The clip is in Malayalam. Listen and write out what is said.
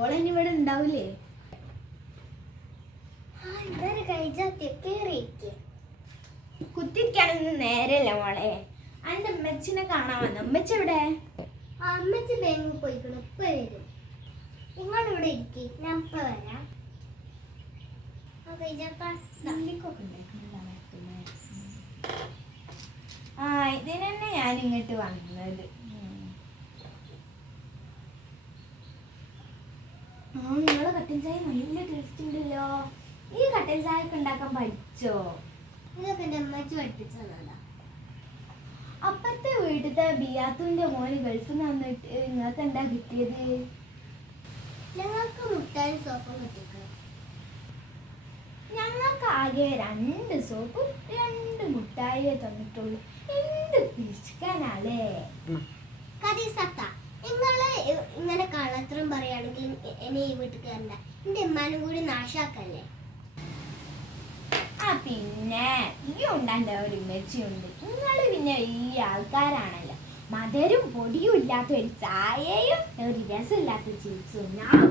ഓളനി ഇവിടെ ഉണ്ടാവില്ലേ? കുത്തിരിക്കാനൊന്നും നേരല്ല മോളെ. അന്റെ അമ്മച്ചിനെ കാണാൻ വന്നു. അമ്മച്ച ഇവിടെ? അമ്മച്ചി ബാങ്കിൽ പോയിക്കണം. ഇപ്പൊ വരും. നിങ്ങളിവിടെ ഇരിക്കും, ഞാൻ ഇപ്പൊ വരാം. ആ ഇതിനെന്നെ ഞാൻ ഇങ്ങോട്ട് വന്നത്. നിങ്ങളെ കട്ടൻ ചായ നല്ല ടേസ്റ്റ് ഉണ്ടല്ലോ. ഈ കട്ടൻ ചായ ഒക്കെ ഉണ്ടാക്കാൻ പഠിച്ചോ? ഇതൊക്കെ എന്റെ അമ്മച്ചി പഠിപ്പിച്ചതാ. അപ്പത്തെ വീട്ടിലത്തെ ബിയാത്തുവിന്റെ മോന് ഗൾഫിൽ നിന്ന് വന്നിട്ട് നിങ്ങൾക്ക് എന്താ കിട്ടിയത്? ഞങ്ങൾക്ക് മുട്ടായി സോപ്പും കിട്ടിക്കണം. ഞങ്ങൾക്ക് ആകെ 2 സോപ്പും 2 മുട്ടായിയെ തന്നിട്ടുള്ളൂ. എന്ത് പിശുക്കാനാലേ. നിങ്ങള് ഇങ്ങനെ കള്ളത്തരം പറയുകയാണെങ്കിൽ എന്നെ ഈ വീട്ടിൽ കയറണ്ട. എന്റെ ഉമ്മാനും കൂടി നാശാക്കല്ലേ. പിന്നെ ഈ ഉണ്ടാൻ്റെ ഒരു ഉമ്മച്ചിയുണ്ട്. നിങ്ങൾ പിന്നെ ഈ ആൾക്കാരാണല്ലോ. മധുരം പൊടിയും ഇല്ലാത്ത ഒരു ചായയും ഒരു രസമില്ലാത്ത ചിപ്സും. ഞാൻ